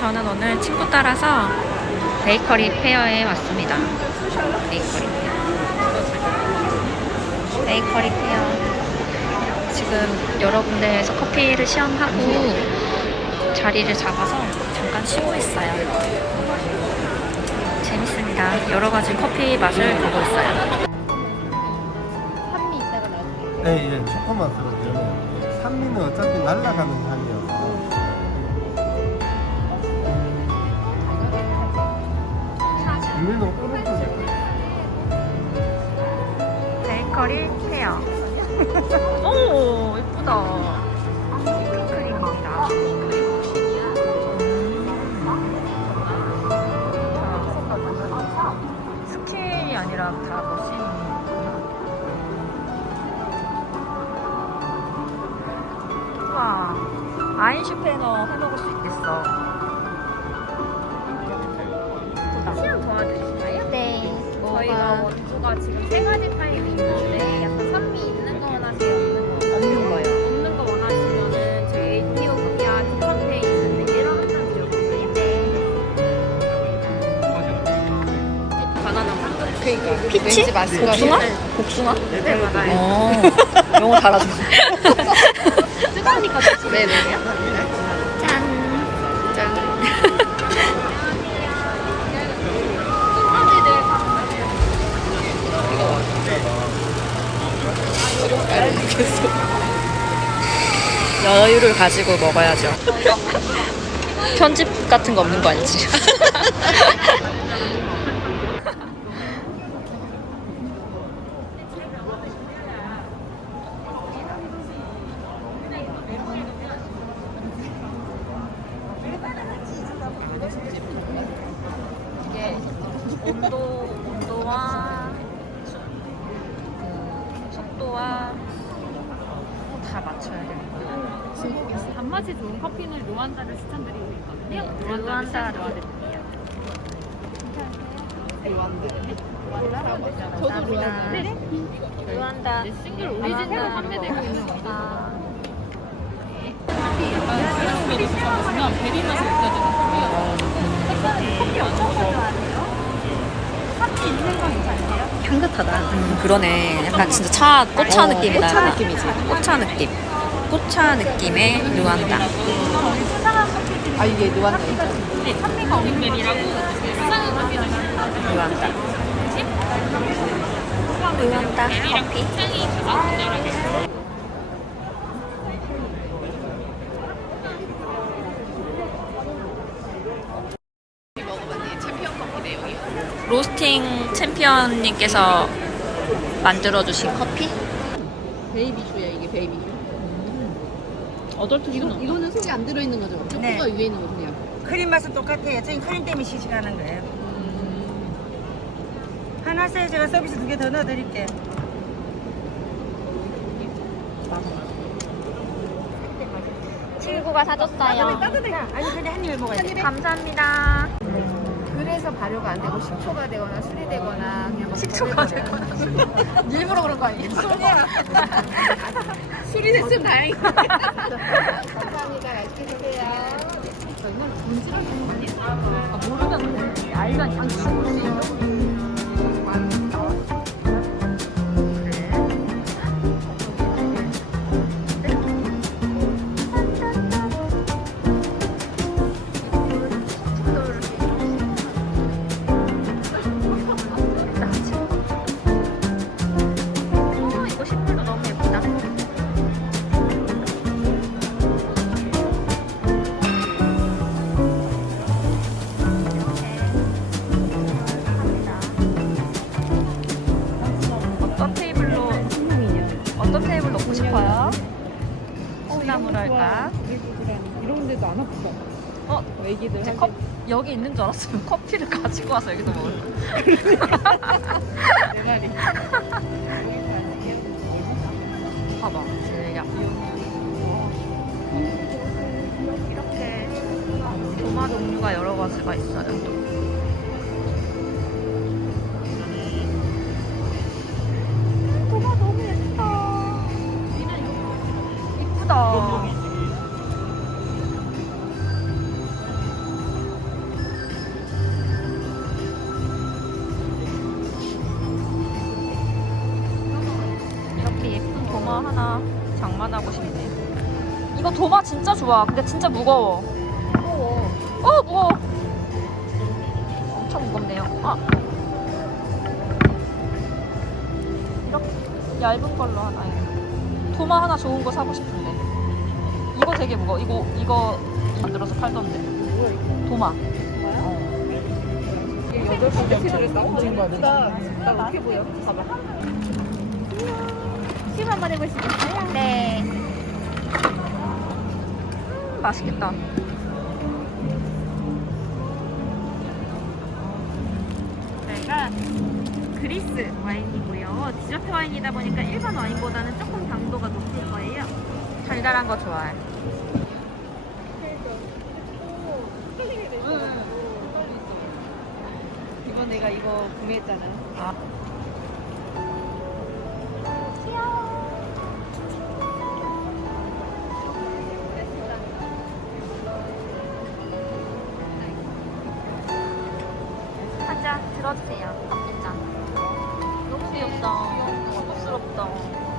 저는 오늘 친구 따라서 베이커리 페어에 왔습니다. 베이커리 페어. 베이커리 페어. 지금 여러 군데에서 커피를 시험하고 자리를 잡아서 잠깐 쉬고 있어요. 재밌습니다. 여러 가지 커피 맛을 보고 있어요. 산미 있다가 나중에 네, 예, 초코만 들어줘요. 산미는 어차피 날아가는 향이어서. 오른쪽에 베이커리 페어. 오, 예쁘다. 핑크림입니다. 자, 스킨이 아니라 다. 와, 아인슈페너 해먹을 수 있겠어. 저희가 원두가 지금 세 가지 타입이 있는데 약간 산미 있는 거 원하세요? 없는 거? 없는 거 원하시면은 저희 에티오피아 디카페 있는데 얘랑 한잔 드려볼까요? 네. 바나나 황금 그러니까 피치? 왠지 맛있을 것 복숭아? 같아. 복숭아? 네 맞아요 어, 영어 잘하죠. 뜨거우니까 네 네 여유를 가지고 먹어야죠. 편집 같은 거 없는 거 아니지? 다 맞춰야 되는 거예요. 단맛이 좋은 커피는 루안다를 추천드리고 있거든요. 루안다 도와드릴게요. 저도 좋아하는 네. 루안다. 네, 싱글 오리지널로 판매되고 있는 원두 아, 보면 베리 맛이 느껴지는 향긋하다. 음, 그러네. 약간 진짜 차, 꽃차 어, 느낌이다. 꽃차 느낌이지. 꽃차 느낌. 꽃차 느낌의 루안다. 아 이게 있죠 네, 산미 거미벨이라고 수상한 커피도. 루안다 베리랑 커피. 굉장히 가장 분열하게 먹어봤니 챔피언 커피 내용이 로스팅 챔피언님께서 만들어주신 커피? 베이비슈야 이게 베이비슈 어덜트 이거, 이거는 속에 안 들어있는 거죠? 초코가 네. 위에 있는 거 그냥 크림 맛은 똑같아요. 저희 크림 때문에 시식하는 거예요. 하나 써요. 제가 서비스 두 개 더 넣어드릴게요. 친구가 사줬어요 따뜻해. 아니 근데 한 입에 먹어야 돼. 감사합니다 그래서 발효가 안 되고 식초가 되거나 술이 되거나 그냥 식초가 되거나 일부러 그런 거 아니에요? 술이 됐으면 다행이다 감사합니다. 맛있게 드세요. 어, 수나무로 할까? 이런 데도 안 아프다 어, 애기들 이제 컵 여기 있는 줄 알았으면 커피를 가지고 와서 여기서 먹을 거. 내 말이 봐봐, 질량. 이렇게 도마 종류가 여러 가지가 있어요. 장만하고 싶네. 이거 도마 진짜 좋아. 근데 진짜 무거워. 무거워. 어, 무거워. 엄청 무겁네요. 아. 이렇게 얇은 걸로 하나. 도마 하나 좋은 거 사고 싶은데. 이거 되게 무거워. 이거, 이거 만들어서 팔던데. 도마. 시 험 한번 해보시겠어요? 네. 음, 맛있겠다. 저희가 그리스 와인이고요. 디저트 와인이다 보니까 일반 와인보다는 조금 당도가 높을 거예요. 달달한 거 좋아해. 이번 내가 이거 구매했잖아. 부럽다. 갑갑스럽다.